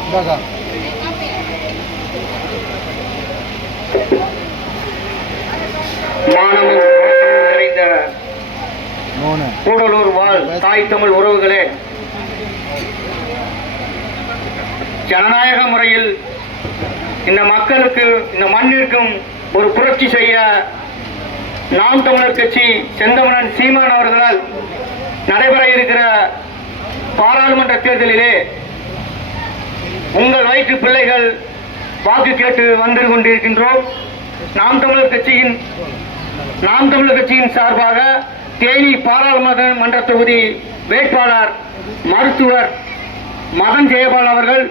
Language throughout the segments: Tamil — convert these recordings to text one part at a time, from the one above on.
இந்தாக்கா. கூடலூர் வாழ் தாய் தமிழ் உறவுகளே. ஜனநாயக முறையில் இந்த மக்களுக்கு இந்த மண்ணிற்கும் ஒரு புரட்சி செய்ய நாம் தமிழர் கட்சி செந்தமனன் சீமான் அவர்களால் நடைபெற இருக்கிற பாராளுமன்ற தேர்தலிலே உங்கள் வயிற்று பிள்ளைகள் வாக்கு கேட்டு வந்து கொண்டிருக்கின்றோம். நாம் தமிழர் கட்சியின் நாம் தமிழர் கட்சியின் சார்பாக தேனி பாராளுமன்ற மன்ற தொகுதி வேட்பாளர் மருத்துவர் மதன் ஜெயபால் அவர்கள்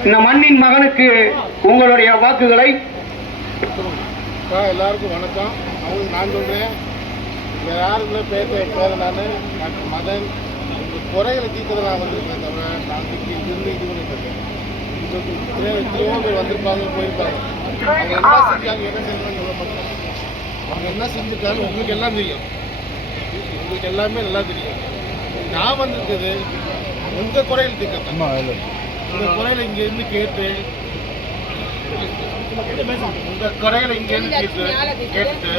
இந்த மண்ணின் மகனுக்கு உங்களுடைய வாக்குகளை எல்லாருக்கும் வணக்கம். அவங்களுக்கு நான் சொல்கிறேன் இங்கே யாருக்குள்ள பேச பேர் நான் டாக்டர் மதன் உங்கள் குறைகளை தீர்க்கறது நான் வந்திருக்கேன் தவிர நான் இங்கே இருந்து இது பண்ணிட்டு இருக்கேன் இது எத்தனையோ பேர் வந்திருப்பாங்க போயிருப்பாங்க அவங்க என்ன செஞ்சாங்க என்ன செஞ்சாங்க சொல்ல மாட்டாங்க அவங்க என்ன செஞ்சிருக்காங்க உங்களுக்கு எல்லாம் தெரியும். உங்களுக்கு எல்லாமே நல்லா தெரியும். நான் வந்திருக்கிறது உங்கள் குறைகள் தீர்க்கறேன் இந்த உங்க குறையில இங்க இருந்து கேட்டு உங்க குறையில இங்க இருந்து கேட்டு கேட்டு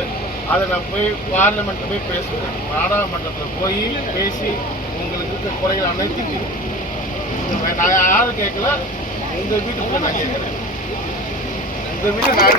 அதை நான் போய் பார்லிமெண்ட்ல போய் பேசுவேன். நாடாளுமன்றத்தில் போய் பேசி உங்களுக்கு இருக்க குறைகள் அனைத்தும் நான் யாரும் கேட்கல உங்க வீட்டுக்குள்ள நான் கேட்கிறேன். உங்க வீட்டை நான்